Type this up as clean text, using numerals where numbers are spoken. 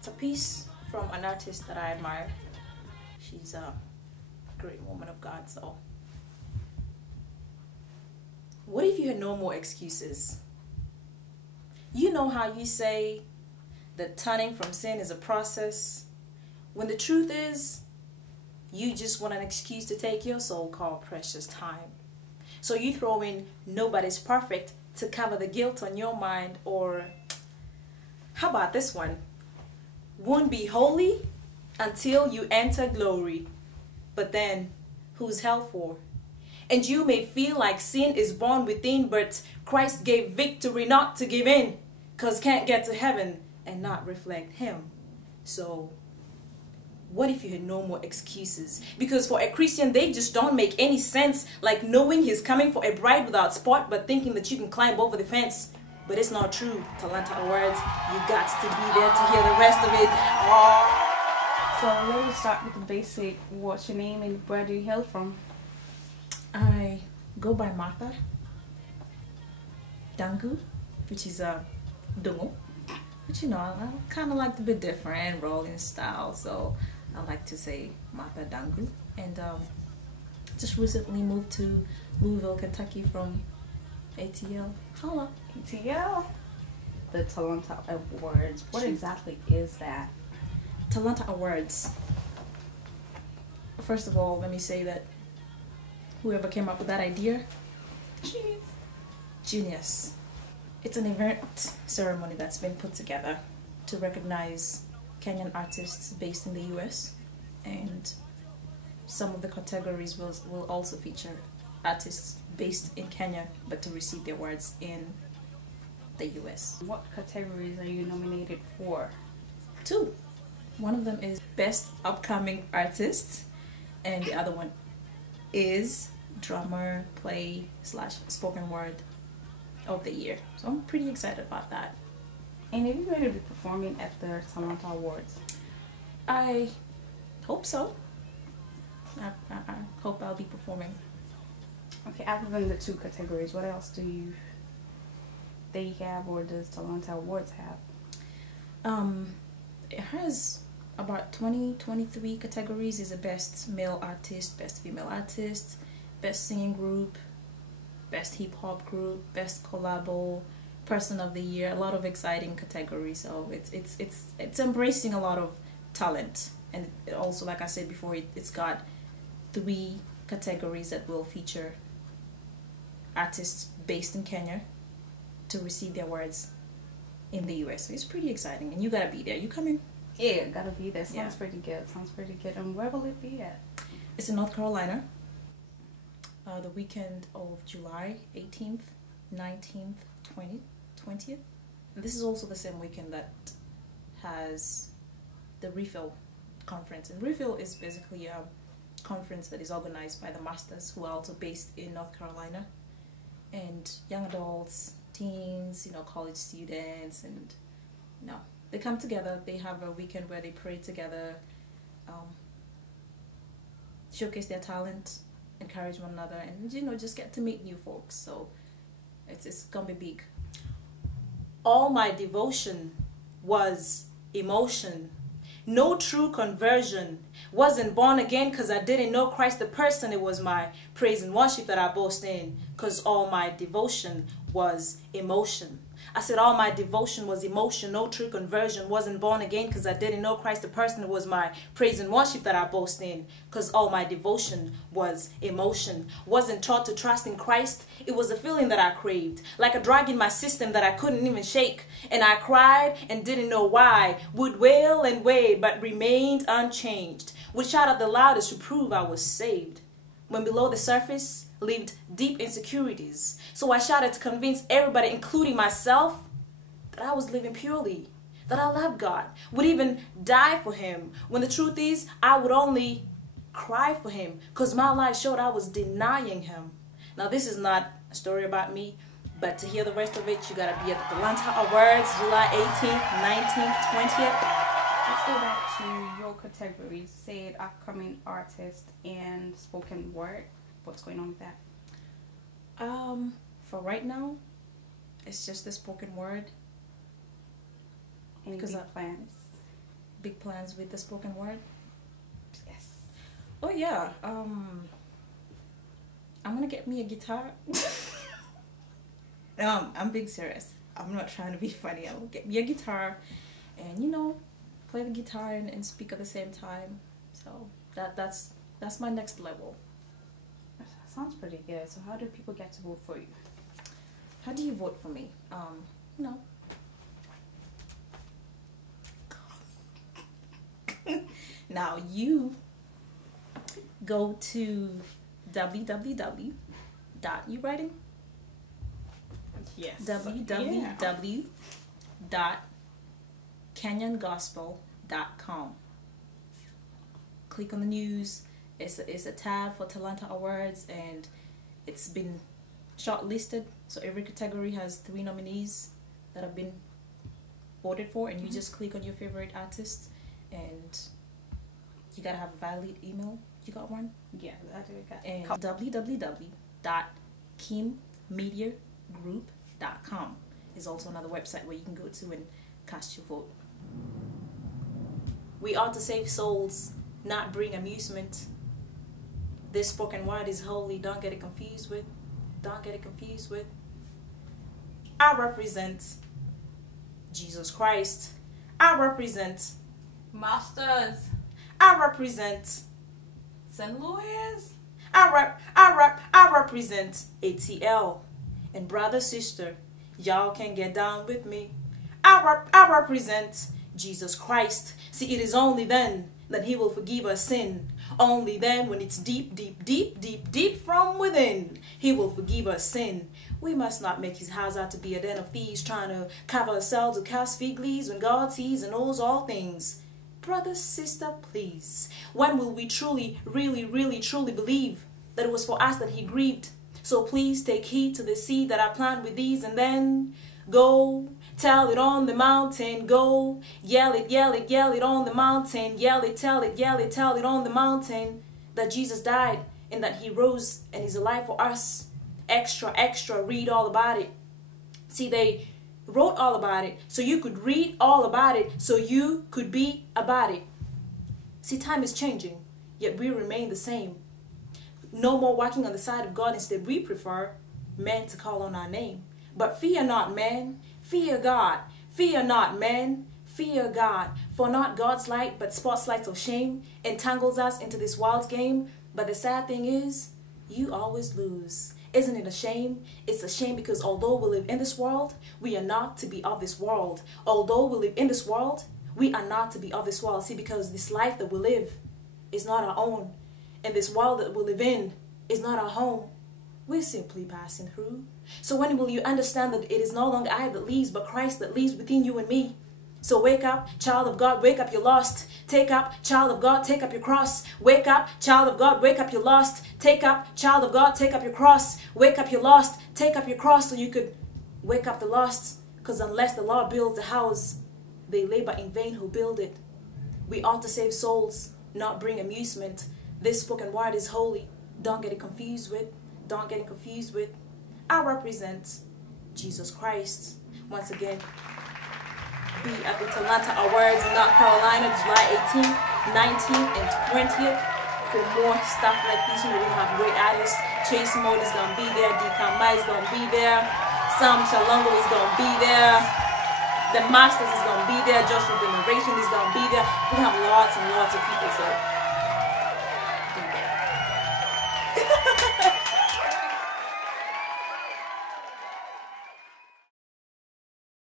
It's a piece from an artist that I admire. She's a great woman of God. So, what if you had no more excuses? You know how you say that turning from sin is a process, when the truth is, you just want an excuse to take your so-called precious time. So you throw in nobody's perfect to cover the guilt on your mind, or how about this one? Won't be holy until you enter glory. But then, who's hell for? And you may feel like sin is born within, but Christ gave victory not to give in, because can't get to heaven and not reflect him. So, what if you had no more excuses? Because for a Christian, they just don't make any sense, like knowing he's coming for a bride without spot, but thinking that you can climb over the fence. But it's not true. Talanta Awards, you got to be there to hear the rest of it. So let me start with the basic. What's your name and where do you hail from? I go by Martha Dangu, which is a dungo. But you know, I kind of like to be different, rolling style, so I like to say Martha Dangu. And just recently moved to Louisville, Kentucky from ATL. Holla. ATL. The Talanta Awards. What exactly is that? Talanta Awards. First of all, let me say that whoever came up with that idea, genius. It's an event ceremony that's been put together to recognize Kenyan artists based in the US, and some of the categories will also feature artists based in Kenya but to receive the awards in the US. What categories are you nominated for? 2. One of them is Best Upcoming Artist, and the other one is Drummer, Play / Spoken Word of the Year. So I'm pretty excited about that. And are you going to be performing at the Talanta Awards? I hope so. I hope I'll be performing. Okay, other than the 2 categories, what else do they have, or does Talanta Awards have? It has about 23 categories. Is a best male artist, best female artist, best singing group, best hip hop group, best collabo, person of the year. A lot of exciting categories. So it's embracing a lot of talent, and it also, like I said before, it's got 3 categories that will feature artists based in Kenya to receive the awards in the US. So it's pretty exciting, and you gotta be there. You coming? Yeah, gotta be there. Sounds Yeah. pretty good. Sounds pretty good. And where will it be at? It's in North Carolina. The weekend of July 18th, 19th, 20th. And this is also the same weekend that has the Refill conference. And Refill is basically a conference that is organized by the masters, who are also based in North Carolina. And young adults, teens, college students, and they come together. They have a weekend where they pray together, showcase their talent, encourage one another, and just get to meet new folks. So it's gonna be big. All my devotion was emotion. No true conversion. Wasn't born again because I didn't know Christ the person. It was my praise and worship that I boast in, because all my devotion was emotion. I said all my devotion was emotion. No true conversion. Wasn't born again because I didn't know Christ the person. It was my praise and worship that I boast in, because all my devotion was emotion. Wasn't taught to trust in Christ. It was a feeling that I craved, like a drug in my system that I couldn't even shake. And I cried and didn't know why. Would wail and wait, but remained unchanged. Would shout out the loudest to prove I was saved, when below the surface lived deep insecurities. So I shouted to convince everybody, including myself, that I was living purely, that I loved God, would even die for him, when the truth is I would only cry for him, because my life showed I was denying him. Now this is not a story about me, but to hear the rest of it, you gotta be at the Talanta Awards, July 18th, 19th, 20th. Let's go back to your categories. Said upcoming artist and spoken word. What's going on with that? For right now, it's just the spoken word. Any Because big plans? big plans with the spoken word? Yes. Oh yeah. I'm gonna get me a guitar. I'm being serious. I'm not trying to be funny. I'll get me a guitar and, you know, play the guitar and speak at the same time. So that's my next level. That sounds pretty good. So how do people get to vote for you? How do you vote for me? No. Now you go to www. You writing? Yes. www.kenyongospel.com. Click on the news. It's a tab for Talanta Awards, and it's been shortlisted. So every category has 3 nominees that have been voted for, and you just click on your favorite artist, and you gotta have a valid email. You got one? Yeah, I do. And www.kimmediagroup.com is also another website where you can go to and cast your vote. We ought to save souls, not bring amusement. This spoken word is holy. Don't get it confused with. Don't get it confused with. I represent Jesus Christ. I represent Masters. I represent St. Louis. I represent ATL. And brother, sister, y'all can get down with me. I represent Jesus Christ. See, it is only then that he will forgive us sin. Only then, when it's deep, deep, deep, deep, deep from within, he will forgive us sin. We must not make his house out to be a den of thieves, trying to cover ourselves with cast fig leaves when God sees and knows all things. Brother, sister, please. When will we truly, really, really, truly believe that it was for us that he grieved? So please take heed to the seed that I plant with these, and then go tell it on the mountain. Go yell it, yell it, yell it on the mountain. Yell it, tell it on the mountain. That Jesus died and that he rose and is alive for us. Extra, extra, read all about it. See, they wrote all about it so you could read all about it, so you could be about it. See, time is changing, yet we remain the same. No more walking on the side of God. Instead, we prefer men to call on our name. But fear not man, fear God. Fear not man, fear God. For not God's light, but spotlights of shame entangles us into this wild game. But the sad thing is, you always lose. Isn't it a shame? It's a shame because although we live in this world, we are not to be of this world. Although we live in this world, we are not to be of this world. See, because this life that we live is not our own. And this world that we live in is not our home. We're simply passing through. So when will you understand that it is no longer I that lives, but Christ that lives within you and me? So wake up, child of God, wake up, you're lost. Take up, child of God, take up your cross. Wake up, child of God, wake up, you're lost. Take up, child of God, take up your cross. Wake up, you're lost. Take up your cross so you could wake up the lost. Because unless the Lord builds the house, they labor in vain who build it. We ought to save souls, not bring amusement. This spoken word is holy. Don't get it confused with. Don't get it confused with. I represent Jesus Christ. Once again, be at the Talanta Awards in North Carolina, July 18th, 19th, and 20th. For more stuff like this, you know, we have great artists. Chase Mode is going to be there. Dekamai is going to be there. Sam Shalongo is going to be there. The Masters is going to be there. Joshua Generation is going to be there. We have lots and lots of people, so